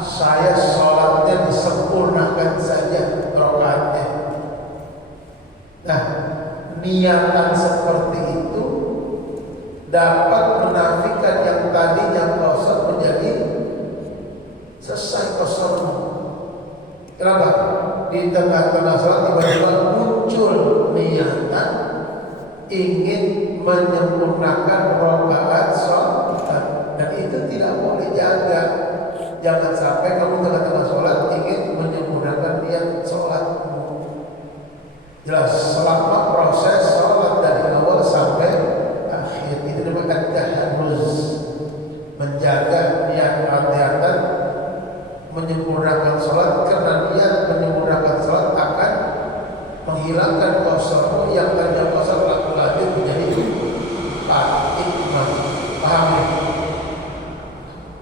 Saya sholatnya disempurnakan saja rakaatnya. Nah, niatan seperti itu dapat menafikan yang tadinya qasar menjadi selesai qasarnya. Kenapa? Di tengah-tengah sholat tiba-tiba muncul niatan ingin menyempurnakan rakaat sholat, dan itu tidak boleh. Jangan sampai kamu tengah-tengah sholat ingin menyempurnakan niat sholatmu. Jelas, selama proses sholat dari awal sampai akhir itu namanya taharruz, menjaga niat hati-hati menyempurnakan sholat, karena niat menyempurnakan sholat akan menghilangkan qasarmu yang tadinya qasar lanjut menjadi ikmah. Paham ya?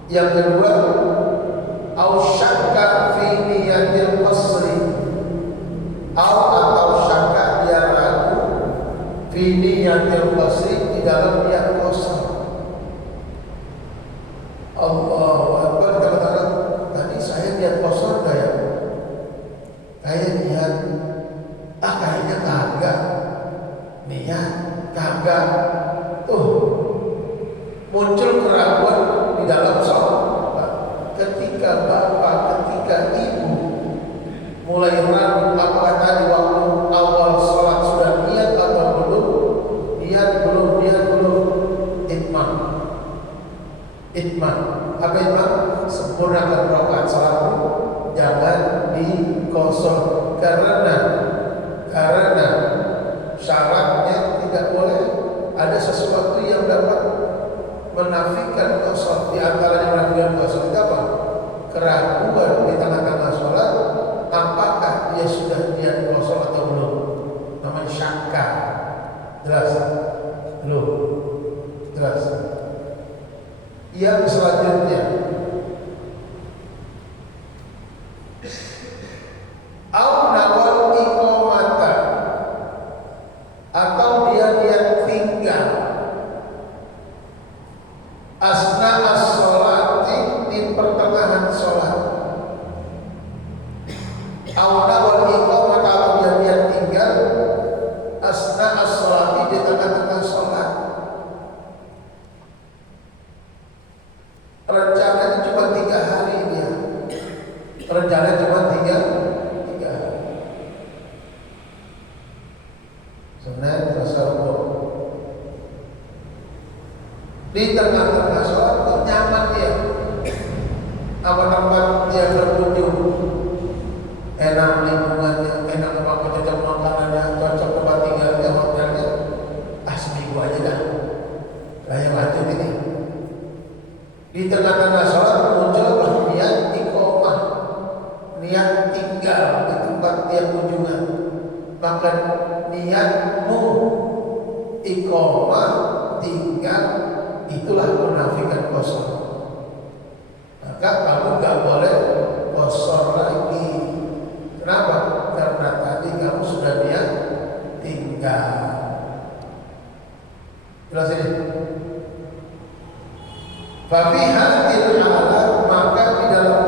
Yang kedua, au syakka fi niyatil qasri, atau syakka dia ragu fi niyatil qasri, di dalam niat qasar. Allahu Akbar, katakan tadi saya niat qasar ya? Saya niat kayaknya kagak. Niat kagak. Muncul keraguan di dalam sholat. Ketika bapak, ketika ibu mulai ragu apakah tadi waktu awal sholat sudah niat atau belum, niat belum, itmam. Apa itmam? Sempurnakan rakaat sholatmu, jangan dikosor, karena syaratnya tidak boleh ada sesuatu yang dapat menafikan qasar. Di antaranya menafikan qasar itu apa? Keraguan di tengah-tengah sholat, apakah dia sudah niat qasar atau belum? Namanya syakka. Jelas? Belum? Jelas? Yang selanjutnya, au nawal iqamata, atau dia niat tinggal asna as-sholati, di pertengahan sholat. Awna wal iqamah, atau dia niat tinggal asna as-sholati, di tengah-tengah sholat. Rencananya cuma 3 hari dia. Rencananya cuma 3 hari. Senin, Selasa, Rabu. Di tengah-tengah sholat kok nyaman dia. Apa tempat dia berkunjung, enak lingkungannya, enak apa cocok makanannya, cocok tempat tinggalnya, hotelnya. Seminggu aja dah. Yang lanjut ini. Di tengah-tengah sholat muncul niat iqamah, niat tinggal di tempat dia kunjungan. Maka niatmu iqamah tinggal, itulah menafikan qasar. Maka kamu gak boleh qasar lagi. Kenapa? Karena tadi kamu sudah niat tinggal. Jelas ini? Fafi hadil halat, maka di dalam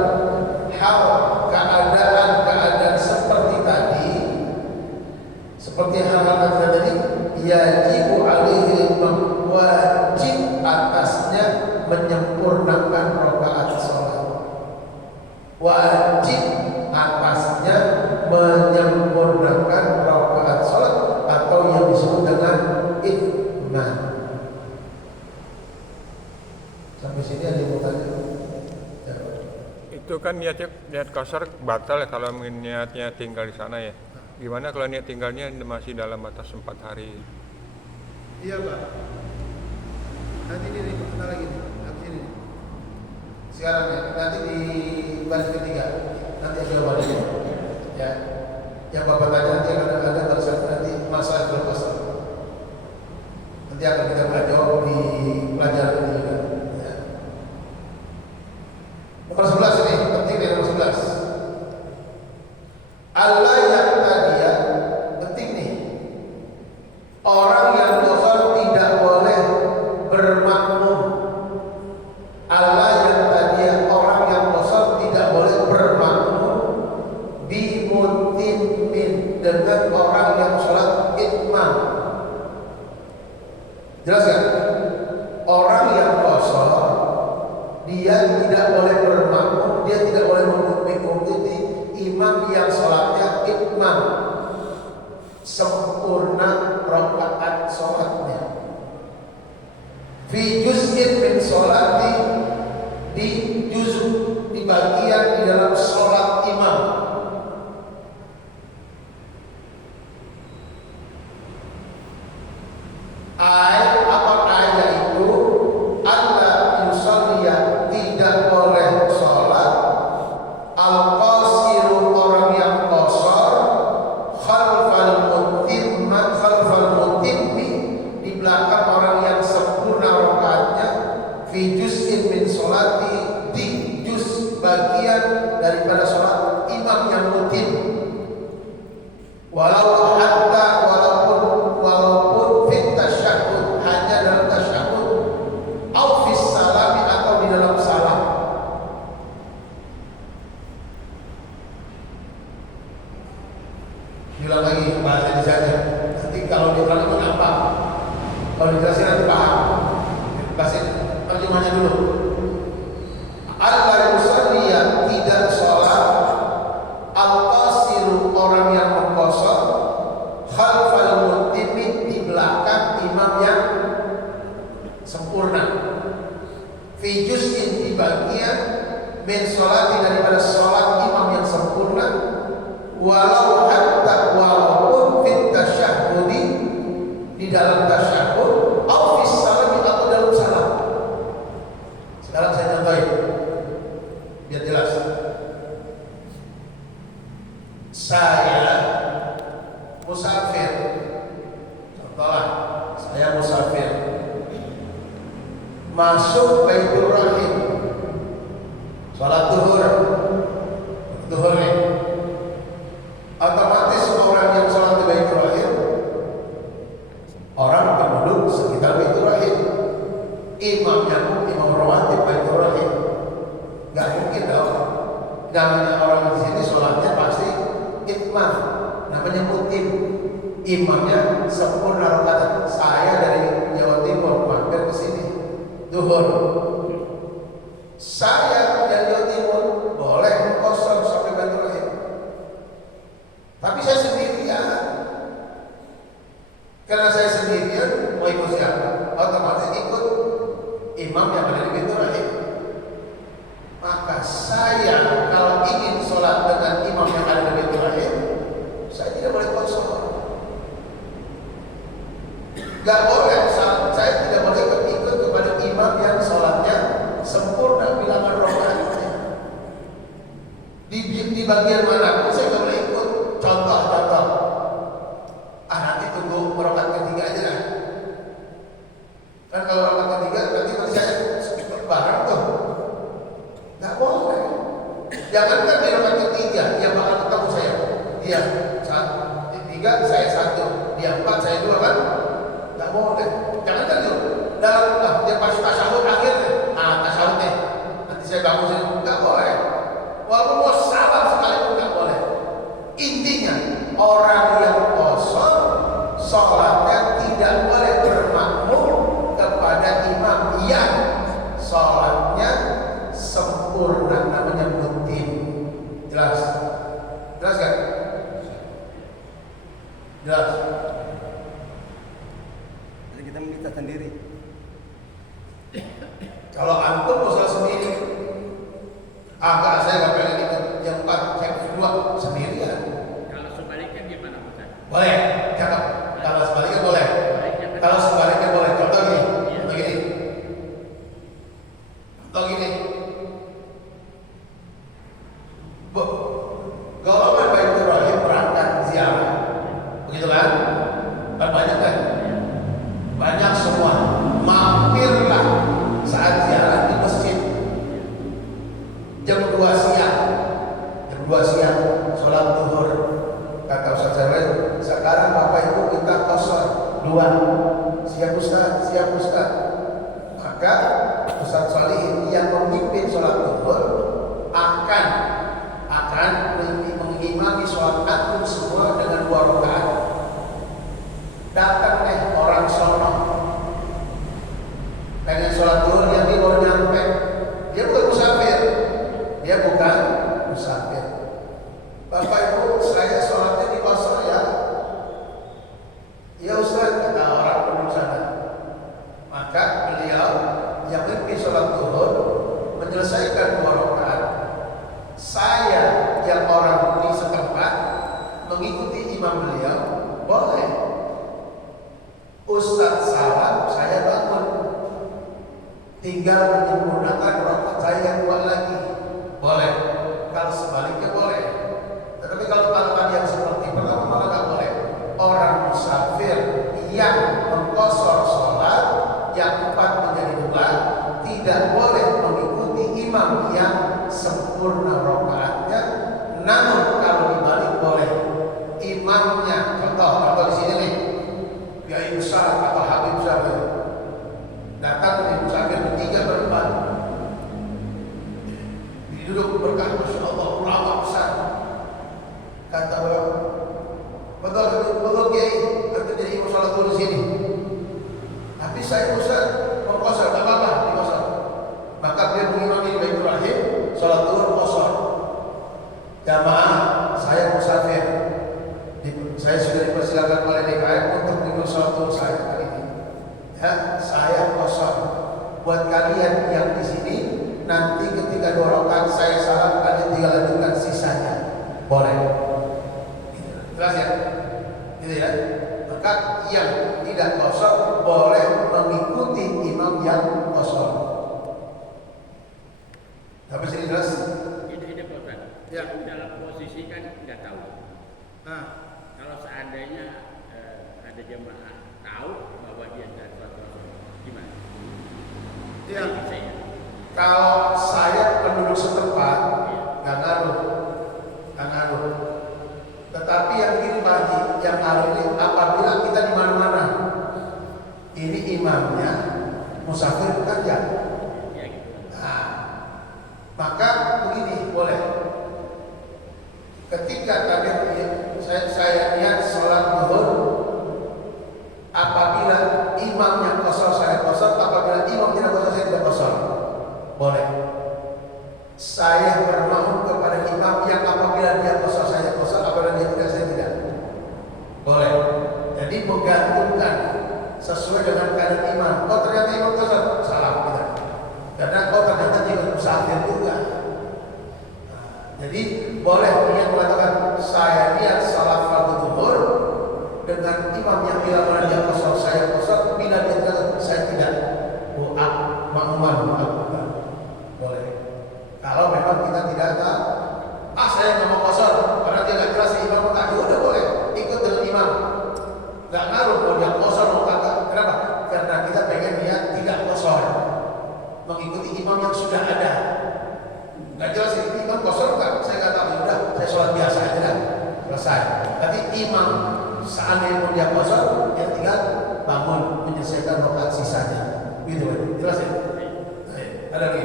hal keadaan seperti tadi, seperti hal-hal tadi, yajibu alaihi, wajib atasnya menyempurnakan rakaat sholat. Wajib atasnya menyempurnakan rakaat sholat, atau yang disebut dengan itmam. Sampai sini ada yang mau tanya? Ya. Itu kan niat qasar batal ya kalau niatnya tinggal di sana ya. Gimana kalau niat tinggalnya masih dalam batas 4 hari? Iya Pak. Nanti ini kita lagi nih, nanti ini. Sekarang ya, nanti di baris ketiga, nanti ada jawabannya. Ya, yang Bapak tanya nanti akan ada barisan nanti masalah berkosong. Nanti akan kita jawab di pelajaran ini juga. Ya. Nomor 11 ini, penting nih nomor 11. Allah yang tadiya, penting nih. Orang yang qasar tidak boleh bermakmum. Allah yang tadiya, orang yang qasar imam yang sholatnya itmam, sempurna rakaat sholatnya. Fi juz'in min sholati, di juz', di bagian di dalam sholat imam. Apa ayat itu? Allah yusalliya, tidak boleh sholat al-qasiru, orang yang qasar, khalfal mutimmi, di belakang orang yang sempurna rakaatnya, fi juz'in min sholati, di juz bagian daripada sholat imam yang mutim. Walaupun fit tasyahud, hanya dalam tasyahud, au fis salami, atau di dalam salam. Bilang lagi bahasa ini saja. Nanti kalau diterangkan apa? Kalau dijelasin nanti paham. Kasih terjemahnya dulu. Allah yusalliya, tidak sholat al-qasiru, orang yang mengkosor, khalfal mutimmi, di belakang imam yang sempurna, fi juz'in, di bagian, min sholati, daripada sholat imam yang sempurna, walaupun fit tasyahudi, di dalam tasyahud, au fis salami, atau dalam salam. Sekarang saya contohin biar jelas. Saya musafir, contohlah saya musafir, masuk Baitur Rahim, sholat duhur nih, otomatis orang yang sholat di Baitur Rahim, orang penduduk sekitar Baitur Rahim, imamnya pun imam rawatib Baitur Rahim, nggak mungkin dong. Namanya orang di sini sholatnya pasti itmam, namanya mutim, imamnya sempurna rakaat. Saya dari Jawa Timur mampir ke sini duhur, saya dari Jawa Timur boleh mengkosor sampai Baitur Rahim, tapi saya sendirian. Karena saya sendirian, mau ikut siapa? Otomatis ikut imam yang ada di Baitur Rahim. Maka saya kalau ingin sholat dengan imam yang ada di Baitur Rahim, saya tidak boleh kosor. Gak boleh, saya tidak boleh ikut kepada imam yang sholatnya sempurna bilangan rakaatnya. Di bagian mana pun saya gak boleh ikut. Contoh. Nanti tunggu rakaat ketiga aja lah. Kan kalau rakaat ketiga nanti saya bareng tuh. Gak boleh. Jangankan di rakaat ketiga yang bakal ketemu saya. Dia tiga, saya satu. Dia 4, saya 2 kan? Gak boleh. Jangankan itu. Dalam dia pas tasyahud akhir, tasyahudnya nanti saya bangun, gak boleh. Walaupun mau salam sekalipun gak boleh. Intinya orang yang kosong sholatnya tidak boleh bermakmum kepada imam yang sholatnya sempurna, namanya mutim. Jelas? Jelas kan? Jelas? Jadi kita minta sendiri. Kalau antum mau sholat sendiri, enggak, saya nggak pengen ikut yang 4, saya kedua sendirian. Kalau sebaliknya gimana Ustaz? Boleh, cakep. Kalau sebaliknya boleh. Kalau sebaliknya boleh. Contoh gini. Bu, golongan Baitur Rahim berangkat ziarah, begitu kan? Banyak kan? Banyak semua. Mampirlah saat ziarah di masjid. Jam 2 siang. Jam 2 siang sholat duhur. Kata Ustaz Sarwel, sekarang Bapak Ibu kita kosor 2. Siap Ustaz, siap Ustaz. Maka Ustaz Salihin yang memimpin sholat duhur akan mengimami sholat antum semua dengan 2 rakaat. Datang orang sono pengen sholat duhur, yang dia baru nyampe, dia bukan musafir, duduk berkah, Masya Allah, ulama besar. Kata beliau, betul Kiai, nanti jadi imam sholat dulu di sini. Tapi saya Ustaz mau qasar, tak apa-apa di qasar. Maka beliau mengimami di Baitul Rahim, sholat duhur qasar. Jamaah, saya musafir. Saya sudah dipersilakan oleh DKM untuk mengimami sholat duhur saya kali ini. Ya, saya qasar. Buat kalian yang di sini, nanti ketika 2 rakaat saya salam, kalian tinggal lanjutkan sisanya. Boleh. Jelas ya? Gitu ya? Maka yang tidak qasar boleh mengikuti imam yang qasar. Tapi sini jelas? Ini Ustaz. Ya. Dalam posisi kan nggak tahu. Nah, Kalau seandainya ada jemaah tahu bahwa dia tidak sholat qasar, gimana? ya. Bisa ya? Kalau saya penduduk setempat, nggak ngaruh. Tetapi yang gini Pak Haji, yang ngaruh ini apabila kita di mana-mana, ini imamnya musafir bekerja. Ya gitu. Nah, maka begini boleh. Ketika tadi saya niat sholat zuhur, apabila imamnya qasar saya qasar, apabila imam tidak qasar saya tidak qasar, boleh. Saya bermakmum kepada imam yang apabila dia qasar saya qasar, apabila dia tidak saya tidak. Boleh. Jadi menggantungkan sesuai dengan keadaan imam. Oh ternyata imam qasar, salah kita. Karena oh ternyata dia musafir juga. Jadi boleh niat mengatakan saya niat salat fardu zuhur dengan imam yang bila mana dia qasar saya qasar, bila dia tidak saya tidak. Doa makmuman boleh. Kalau memang kita tidak tahu, saya nggak mau qasar karena dia nggak jelas imam tadi, udah boleh ikut dengan imam. Nggak ngaruh kalau dia qasar mau kata. Kenapa? Karena kita pengen dia tidak qasar, mengikuti imam yang sudah ada. Nggak jelas ini imam qasar nggak? Saya nggak tahu. Udah, saya sholat biasa aja dah, selesai. Tapi imam seandainya mau dia qasar, dia tinggal bangun menyelesaikan rakaat sisanya. Gitu kan? Jelas ya? Ada lagi?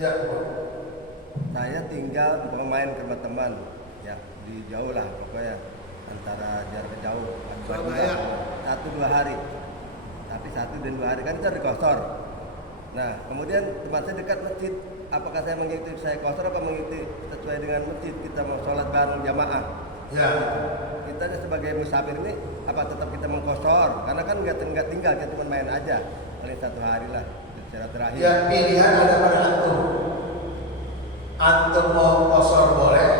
Ya. Saya tinggal main ke rumah teman, ya di jauh lah pokoknya, antara jarak jauh. Surabaya. 1-2 hari. Tapi 1 dan 2 hari kan itu ada qasar. Nah, kemudian tempat saya dekat masjid. Apakah saya mengikuti saya qasar apa mengikuti sesuai dengan masjid kita mau sholat bareng jamaah? Ya. Kita sebagai musafir ini apa tetap kita mengqasar? Karena kan nggak tinggal, kita cuma main aja paling 1 hari lah secara terakhir. Ya pilihan ada pada antum. Antum mau qasar boleh,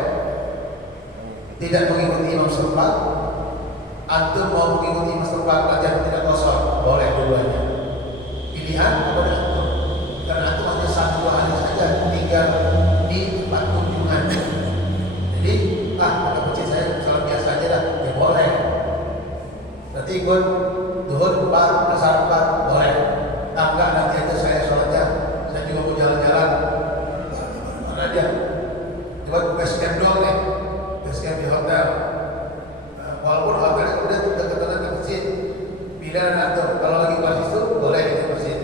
tidak mengikuti imam setempat. Antum mau mengikuti imam setempat aja tidak qasar, boleh dua-duanya. Pilihan kepada antum. Karena antum hanya 1-2 hari saja tinggal di tempat kunjungan. Jadi, pada masjid saya sholat biasa aja dah, ya boleh. Nanti ikut zuhur 4, asar 4, boleh. Enggak, nanti aja saya sholatnya, saya juga mau jalan-jalan. Mana dia? Coba base camp doang nih, base camp di hotel. Walaupun hotelnya udah dekat-dekat ke masjid, pilihan antum. Kalau lagi pas itu boleh di masjid.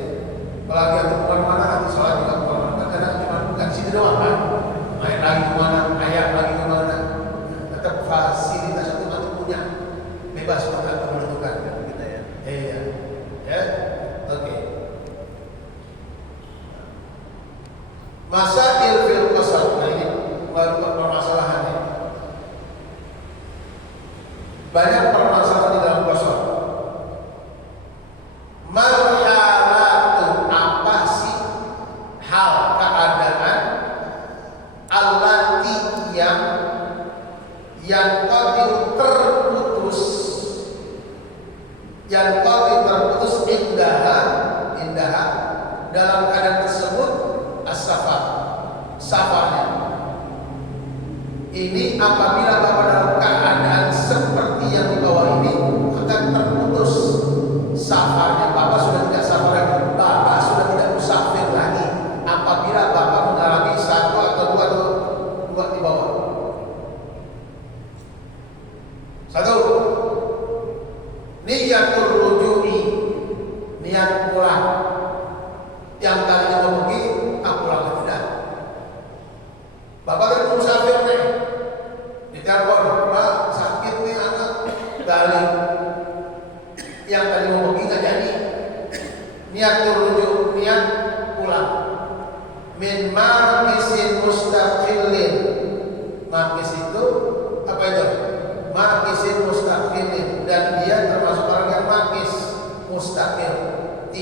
Kalau lagi antum kemana-mana, nanti sholat juga kemana-mana. Karena cuma bukan di situ doang kan. Main lagi kemana, ayam lagi kemana. Tetap fasilitas itu antum punya, bebas untuk antum menentukan. Kita ya. Iya, ya, oke. Masail fil qasar, nah ini baru permasalahan ini. Banyak permasalahan di dalam qasar. Mal halatu, apa sih hal keadaan allati yang qadiru terputus, yang qadiru terputus indaha dalam keadaan tersebut as-safar, safarnya. Ini apabila Bapak dalam keadaan seperti yang di bawah ini akan terputus safarnya. Bapak sudah tidak safar lagi, Bapak sudah tidak musafir lagi apabila Bapak mengalami 1 atau 2 di bawah. 1, niyatul ruju'i, niat pulang. Yang tadinya mau pergi, pulang tidak.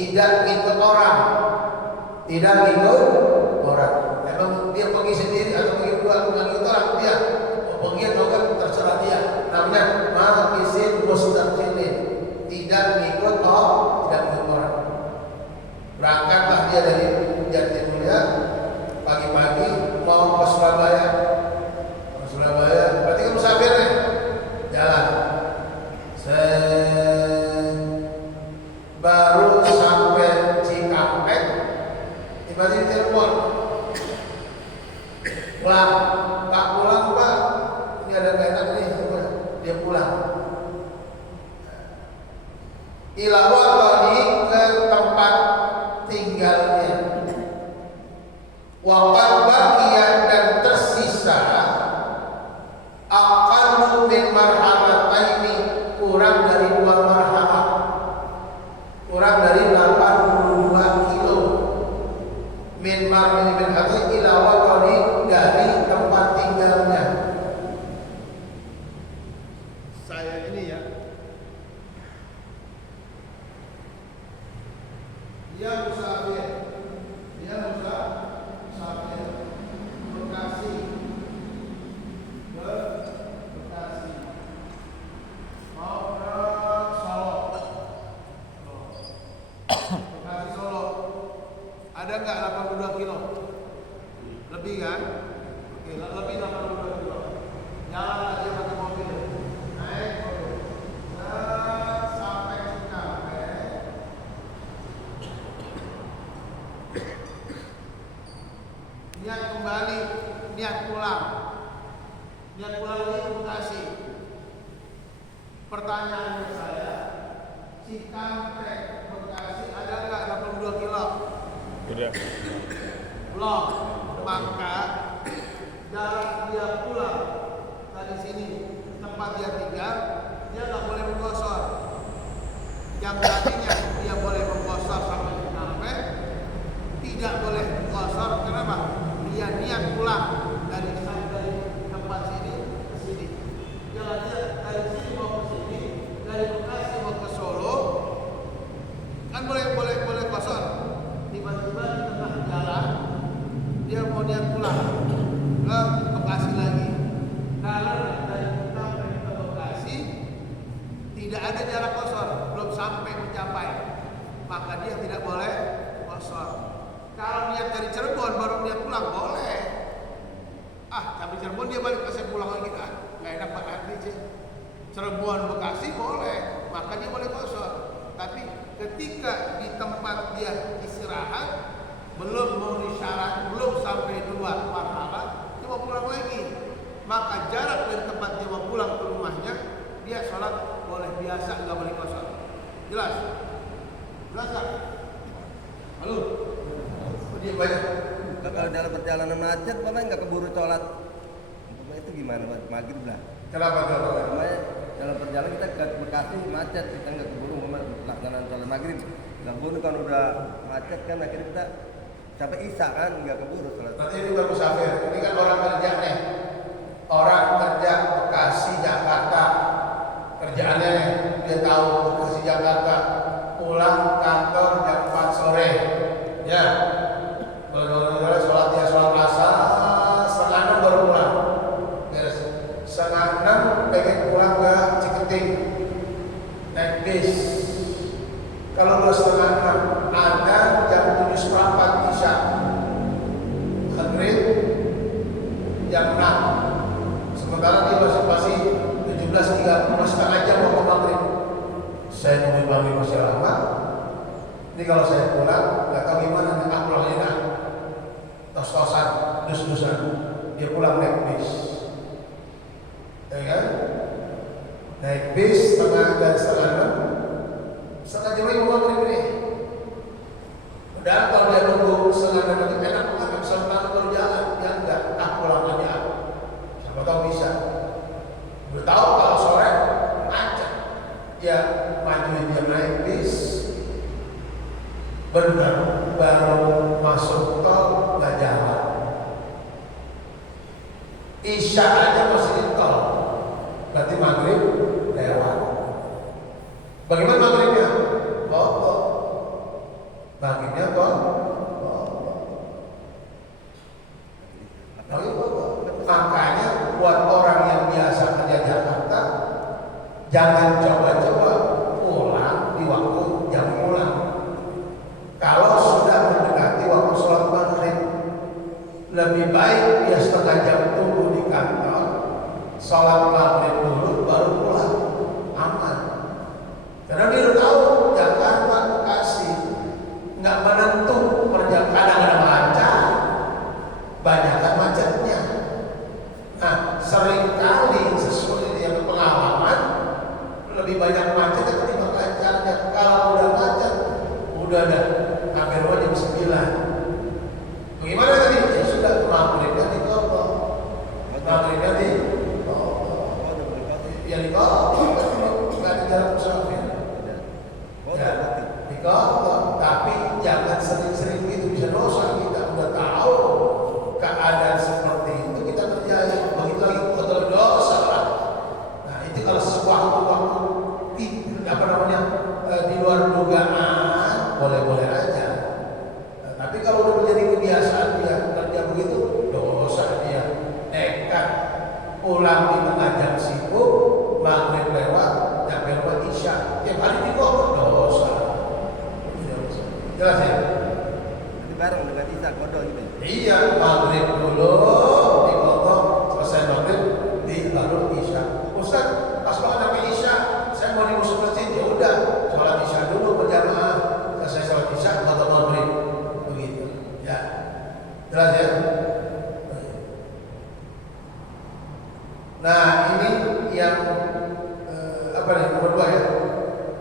tidak ngikut orang, tidak ngikut orang. Emang dia pergi sendiri atau pergi berdua, bukan ngikut orang dia. Mau pergi atau kan terserah dia. Namanya makisin mustaqilin, tidak ngikut orang. Berangkatlah dia dari Jatimulia pagi-pagi mau ke Surabaya. Berarti kan musafir nih, jalan. Baru sampai Cikampek, tiba-tiba telepon, pulang, Pak pulang Pak, ini ada kaitan nih, dia pulang. Ilawatoni ke tempat tinggalnya. Waqad baqiya dan tersisa aqallu min marhamataini, kurang dari 2 marhamah, kurang dari 82 kilo. Min marhamataini min hati ila waqani, dari tempat tinggalnya. Saya ini ya, dia musafir Bekasi mau ke Solo. Bekasi Solo ada nggak 82 kilo? Lebih kan? Oke, lebih 82 kilo. Jalan aja pakai mobil, naik mobil sampai Cikampek. Niat kembali, niat pulang lagi ke Bekasi. Pertanyaannya saya, Cikampek Bekasi ada nggak 82 kilo? Tidak. Belum. Maka jarak dia pulang dari sini tempat dia tinggal, dia nggak boleh menggosor. Yang tadinya dia boleh menggosor sampai Cikampek, tidak boleh menggosor. Kenapa? Dia niat pulang dari tempat sini ke sini. Jalannya dari sini mau ke sini, dari Bekasi mau ke Solo, kan boleh kosor. Tiba-tiba di tengah jalan dia mau niat pulang ke Bekasi lagi. Kalau dari Cikampek ke Bekasi tidak ada jarak kosor, belum sampai mencapai, maka dia tidak boleh kosor. Kalau niat dari Cirebon baru niat pulang boleh. Tapi Cirebon dia balik ke pulang lagi kan, nggak enak Pak hati sih. Cirebon Bekasi boleh, maka dia boleh kosor. Tapi ketika di tempat dia istirahat, belum memenuhi syarat, belum sampai 2 marhalah, dia mau pulang lagi. Maka jarak dari tempat dia mau pulang ke rumahnya, dia sholat boleh biasa, nggak boleh kosor. Jelas? Jelas tak? Halo? Dia banyak. Kalau dalam perjalanan macet, Bapak nggak keburu sholat? Itu gimana, Pak? Maghrib lah. Kenapa? Namanya dalam perjalanan kita ke Bekasi macet, kita nggak keburu pelaksanaan sholat maghrib. Nggak keburu kan udah macet kan, akhirnya kita sampai isya kan nggak keburu sholat. Berarti ini bukan musafir, ini kan orang kerja nih. Orang kerja Bekasi Jakarta, kerjaannya nih, dia tahu Bekasi Jakarta, pulang kantor jam 4 sore, ya. Kalau sholat asar, 5:30 baru pulang. Yes. 5:30 pengen pulang ke Ciketing, naik bis. Kalau 5:30 ada jam 7:04 isya, maghrib jam 6. Sementara dia masih 17:30, setengah jam mau ke maghrib. Saya nunggu maghrib masih lama. Ini kalau saya pulang, nggak tahu gimana nih, pulangnya nggak tos-tosan, dus-dusan. Dia pulang naik bis, ya kan? Naik bis setengah jam lagi mau maghrib ini. Udah kalau dia nunggu 5:30 enak banget, sementara baru jalan, ya enggak, pulang aja. Siapa tahu bisa. Udah tahu kalau sore macet, ya majuin dia naik bis. Benar, baru masuk tol nggak jalan. Isya aja masih di tol, berarti maghrib lewat. Bagaimana maghribnya? Foto. Oh iya, makanya buat orang yang biasa kerja Jakarta, jangan coba-coba pulang di waktu jam pulang. Kalau sudah mendekati waktu sholat maghrib, lebih baik dia setengah jam tunggu di kantor, sholat maghrib dulu baru pulang, aman. Karena dia udah tahu Jakarta Bekasi nggak menentu, perjalanan kadang-kadang lancar, banyak macetnya. Nah, seringkali sesuai dengan pengalaman lebih banyak macet ketimbang lancarnya. Kalau udah macet, udah dah hampir jam 9. Bagaimana tadi? Ya sudah, maghribnya di toko, maghribnya di ya di toko, nggak di jalan musafir. Ya, di toko, tapi jangan sering-sering gitu, bisa dosa. Kita udah tahu keadaan seperti itu kita kerjain, begitu lagi kotor dosa lah. Nah itu kalau sewaktu-waktu apa namanya di luar dugaan boleh-boleh aja. Nah, tapi kalau udah menjadi kebiasaan dia kerja begitu, dosa dia. Nekat pulang di tengah jam sibuk, maghrib lewat, nyampe rumah isya, tiap hari di kota, dosa. Jelas ya? Nanti bareng dengan Isa kodok gitu. Iya, maghrib dulu di kota, selesai maghrib di lalu isya. Ustaz, pas banget sampai isya, saya mau di musuh masjid, ya udah, sholat isya dulu berjamaah, selesai sholat isya, kota maghrib, begitu. Ya, jelas ya. Nah ini yang apa nih nomor 2 ya?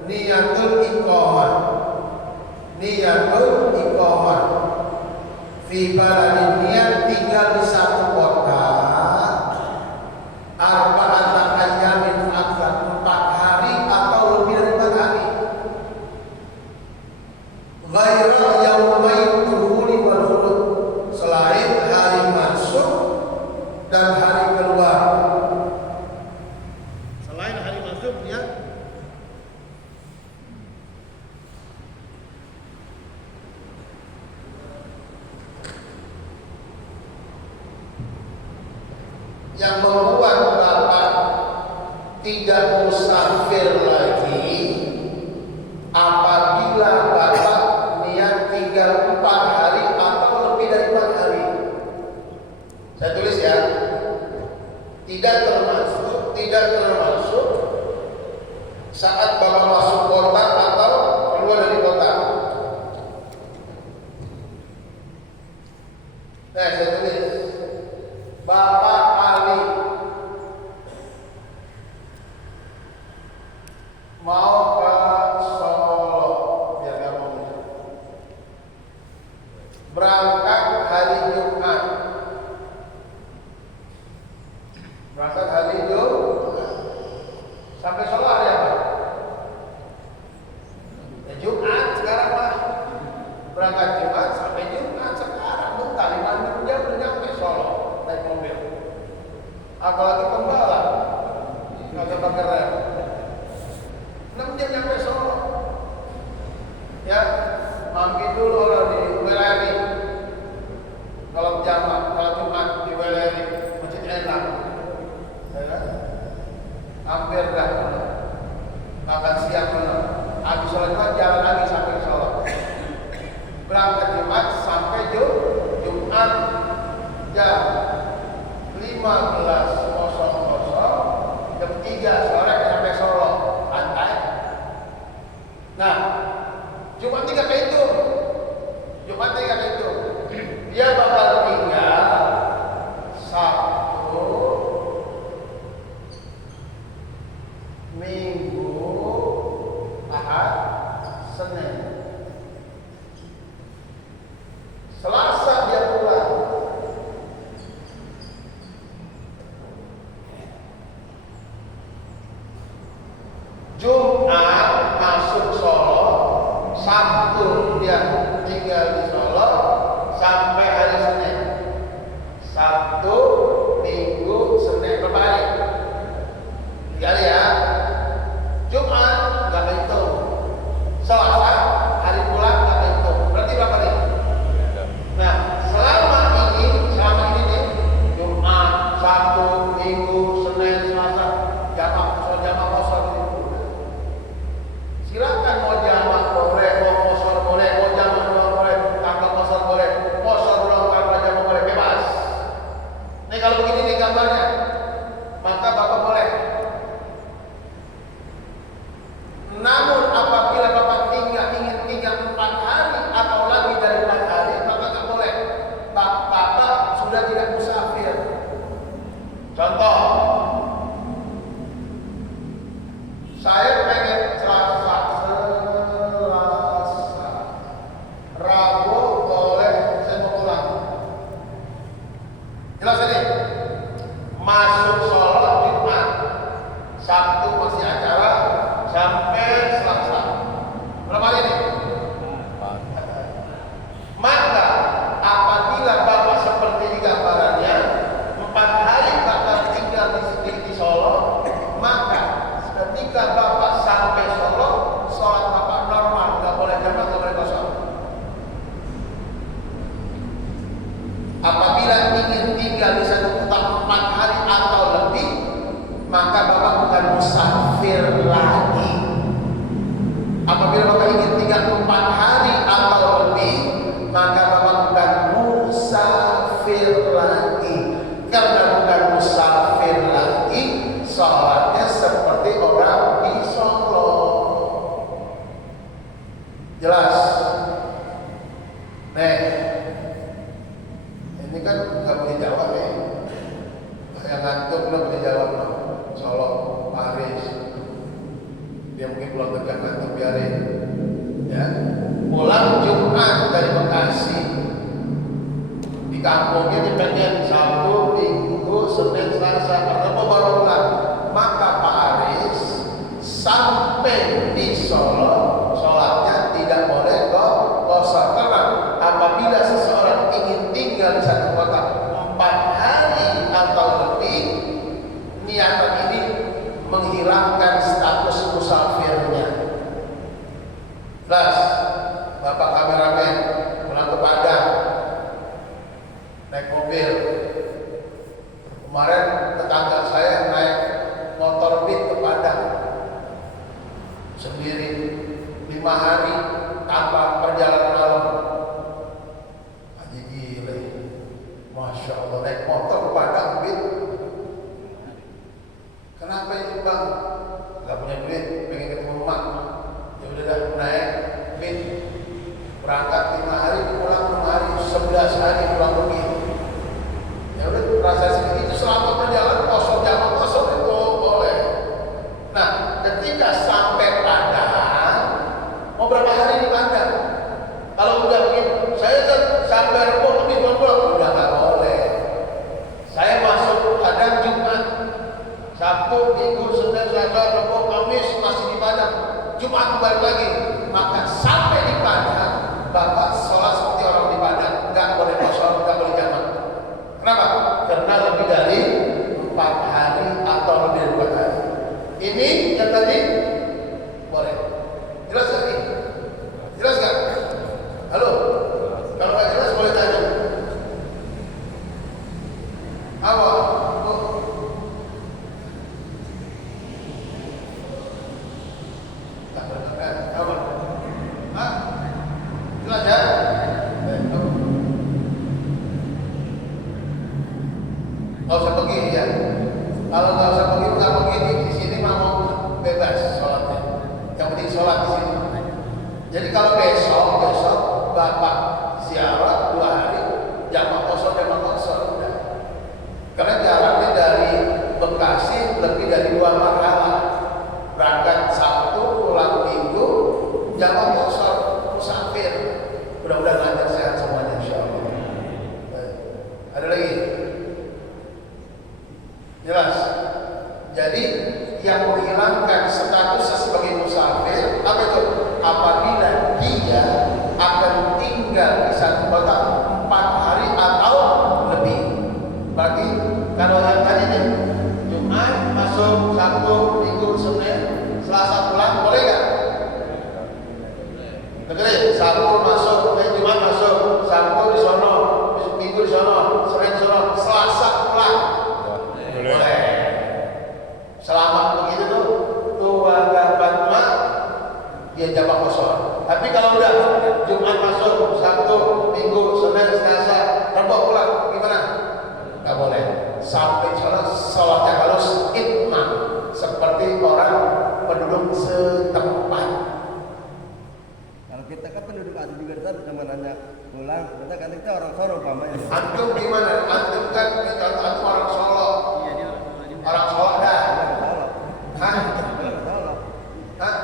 Niyatul iqamah. Niyatul iqamah. Fi baladin, niat tinggal di satu kota, arba'ata ayyamin akthar, 4 hari atau lebih dari 4 hari. Ghaira yaumain dukhuli wal khurud, selain hari masuk dan hari keluar. Selain hari masuk dia yang membuat Bapak tidak musafir lagi apabila Bapak niat tinggal 4 hari atau lebih dari 4 hari. Saya tulis ya, tidak termasuk saat Bapak masuk kota atau keluar dari kota. Nah, saya tulis Bapak Ali mau ke Solo, biar kamu berangkat hari Jumat. Berangkat hari Jumat. Sampai Solo hari apa? Ya, Jumat sekarang mah. Berangkat Jumat sampai Jumat sekarang bentar 5 jam udah nyampe Solo naik mobil. Apalagi pembalap kagak pakai rem. 6 jam nyampe Solo. Ya, mampir dulu orang di Weleri. Kalau jamaah, kalau Jumat di Weleri, masjid enak. Ya, hampir dah makan siang benar. Habis sholat Jumat jalan lagi sampai ke Solo. Berangkat Jumat sampai Jumat jam 15.00, jam 3 sore sampai Solo, santai. Nah, Jumat 3 itu, dia bakal tinggal Sabtu, Minggu, Ahad, Senin. Selasa dia pulang. Jumat masuk Solo, Sabtu dia tinggal di Solo sampai hari Senin. Sabtu, Minggu, Senin berbalik. 3 hari ya. Jumat nggak hitung. Selasa hari pulang nggak hitung. Berarti berapa nih? Nah, selama ini nih Nih kalau begini nih gambarnya, maka Bapak boleh. Namun apabila Bapak ingin tinggal 4 hari atau lebih dari 4 hari, maka tak boleh. Bapak sudah tidak musafir. Contoh, saya pengen Selasa, Rabu boleh saya mau pulang. Jelas ini? Masuk sholat Jumat, Sabtu masih acara sampai Selasa. Berapa hari ini? Maka apabila Bapak seperti di gambarannya 4 hari Bapak tinggal di Solo, maka ketika Bapak sampai Solo, sholat Bapak normal, nggak boleh jamak, nggak boleh kosong. Apabila ingin tinggal di satu tempat 4 hari atau lebih, maka Bapak bukan musafir lagi. Apabila Bapak ingin tinggal 4 hari atau lebih, maka Bapak bukan musafir lagi. Karena bukan musafir lagi, sholatnya seperti orang di Solo. Jelas? Nih, ini kan nggak boleh jawab ya. Yang ngantuk nggak boleh jawab loh. Solo, Paris. Dia mungkin pulang kerja ngantuk biarin. Ya, pulang Jumat dari Bekasi. Di kampungnya di pengen Sabtu, Minggu, Senin, Selasa, Rabu baru pulang. Maka Pak Aris sampai di Solo, sholatnya tidak boleh kosong. Karena apabila seseorang ingin tinggal di satu kota 4 hari atau lebih, niatan ini menghilangkan status musafirnya. Jelas, Bapak kameramen pulang ke Padang naik mobil. Kemarin tetangga saya naik motor Beat ke Padang sendiri 5 hari tanpa perjalanan malam. Haji gile, Masya Allah, naik motor ke Padang Beat. Kenapa ini bang? Gak punya duit, pengen ketemu rumah. Ya udah dah naik Beat, berangkat 5 hari, pulang 6 hari, 11 hari pulang pergi. Ya udah rasa seperti itu selama perjalanan kosong, jamak kosong itu boleh. Nah, ketika sampai Padang, mau berapa hari di Padang? Kalau udah begini, saya kan sampai Rebo lebih pulang, udah nggak boleh. Saya masuk Padang Jumat, Sabtu, Minggu, Senin, Selasa, Rabu, Kamis masih di Padang. Jumat balik lagi, maka sampai di Padang, Bapak sholat seperti orang di Padang, nggak boleh kosong, nggak boleh jamak. Kenapa? Karena lebih dari 4 hari atau lebih dari 4 hari. Ini yang tadi boleh. Jelas gak ini? Jelas gak? Halo? Kalau nggak jelas boleh tanya. Awal. Jelas ya? Nggak usah pergi ya. Kalau nggak usah pergi, nggak pergi di sini mau bebas sholatnya. Yang penting sholat di sini. Jadi kalau besok Bapak ziarah 2 hari, jamak kosong udah. Karena jaraknya dari Bekasi lebih dari 2 marhalah. Berangkat Sabtu, pulang Minggu, jamak kosong, musafir. Mudah-mudahan lancar sehat semuanya insyaallah. Ada lagi? Jelas. Jadi yang menghilangkan status sebagai musafir apa itu? Apabila dia akan tinggal di satu kota 4 hari atau lebih. Berarti kalau yang tadi nih Jumat masuk, Sabtu, Minggu, Senin, Selasa pulang, boleh nggak? Dengerin, Sabtu masuk, Jumat masuk, Sabtu di sono, Minggu di sono, Senin di sono, Selasa pulang. Boleh. Selama begitu tuh agak bantuan dia jamak kosong. Tapi kalau udah Jumat masuk, Sabtu, Minggu, Senin, Selasa, Rabu pulang, gimana? Nggak boleh. sampai sholatnya harus itmam seperti orang penduduk setempat. Kalau kita kan penduduk asli juga kita bisa nanya pulang, kita kan kita orang Solo umpamanya. Antum gimana? Antum kan antum orang Solo. Iya, dia orang tua juga. Orang Solo dah. Orang Solo. Hah? Orang Solo. Hah?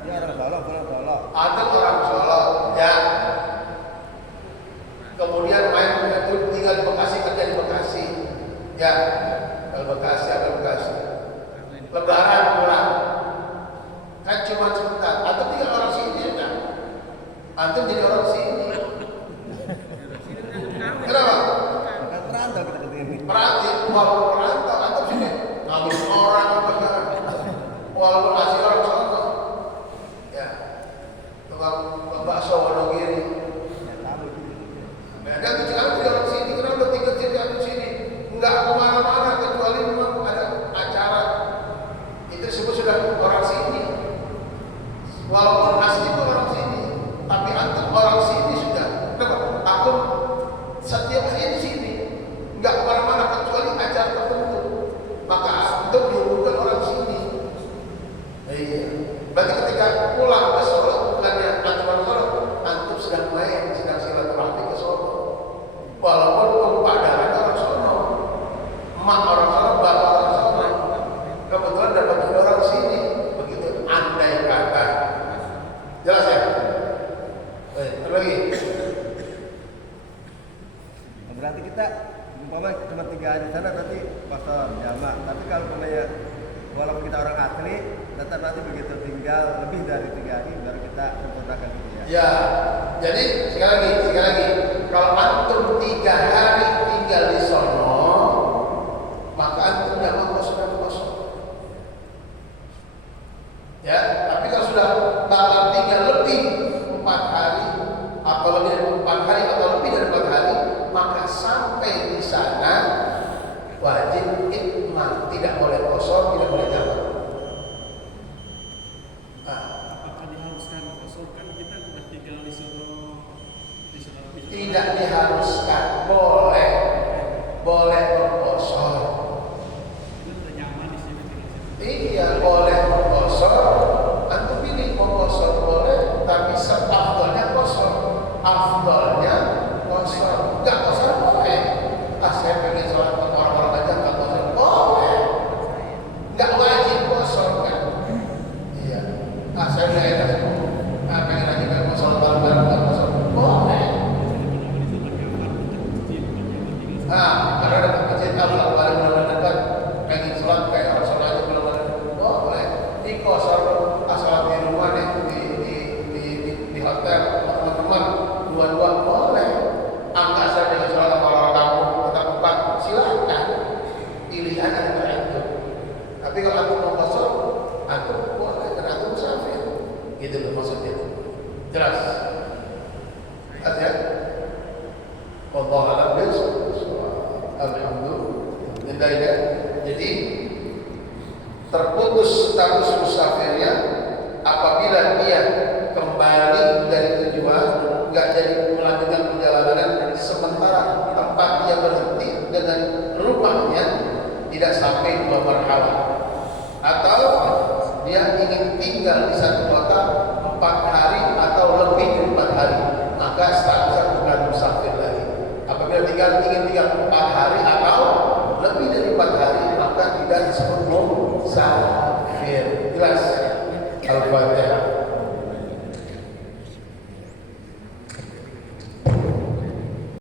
Dia orang Solo, orang Solo. Antum orang Solo, ya. Kemudian main itu tinggal di Bekasi, kerja di Bekasi. Ya, kalau Bekasi atau Bekasi. Lebaran pulang. Kan cuma sebentar. Antum tinggal orang sini sudah. Antum jadi orang sini. Kenapa? Kan perantau kita ke sini. Perhati, walaupun perantau, antum sini ngambil orang apa kan? Walaupun asli orang Solo. Ya, tukang bakso Wonogiri. Ya tahu gitu. Dan itu sekarang jadi orang sini, kenapa udah tinggal di sini? Enggak kemana-mana kecuali memang ada acara. Itu disebut sudah orang sini. Walaupun asli itu orang sini, tapi antum orang sini sudah. Kenapa? Aku setiap hari di sini, enggak kemana-mana kecuali acara tertentu. Maka antum dihubungkan orang sini. Iya. Berarti ketika pulang ke Solo, bukannya antum Solo, antum sedang main, sedang silaturahmi ke Solo. Walaupun tumpah darah orang Solo, emak orang Solo, bapak orang Solo, kebetulan dapat dari orang sini, begitu andai kata. Jelas ya? Baik, apa lagi? Berarti kita umpama cuma 3 hari sana berarti kosor jamak. Tapi kalau umpamanya walaupun kita orang asli, tetap nanti begitu tinggal lebih dari 3 hari baru kita sempurnakan gitu ya. Ya, jadi sekali lagi, kalau antum 3 hari tinggal di sono, maka antum tidak mau kosong. Ya, tapi kalau sudah bakal tinggal lebih 4 hari, atau lebih dari 4 hari atau lebih dari 4 hari, maka sampai di sana wajib itmam, tidak boleh kosong, tidak boleh jamak. Apakah diharuskan kosong? Kan kita sudah tinggal di Solo. Tidak diharuskan, boleh berkosor. Itu sudah nyaman di sini. Iya, boleh berkosor. Antum pilih mau kosor boleh, tapi afdolnya kosor. Afdolnya kosor. Enggak kosor boleh. Saya pengen sholat orang-orang aja enggak kosor boleh. Enggak wajib kosor kan? Iya. Saya udah enak. Pengen aja enggak kosor bareng-bareng enggak kosor boleh. Karena dapat masjid Allah paling dekat, pengen sholat kayak orang sholat aja belum ada. Boleh. Di kosor sholat di rumah deh, di hotel teman-teman dua-dua boleh. Angkat saja dengan sholat sama orang kampung tetap buka, silakan. Pilihan antara itu. Tapi kalau aku mau kosor, aku boleh karena aku musafir. Gitu loh maksudnya. Jelas. Jelas ya. Allah alam alhamdulillah ya. Jadi terputus status musafirnya apabila dia kembali dari tujuan, nggak jadi melanjutkan perjalanan, sementara tempat dia berhenti dengan rumahnya tidak sampai 2 marhalah, atau dia ingin tinggal di satu kota 4 hari atau lebih dari 4 hari, maka statusnya bukan musafir lagi. Apabila ingin tinggal 4 hari atau lebih dari 4 hari, maka tidak disebut musafir. Jelas? Al-Fatihah.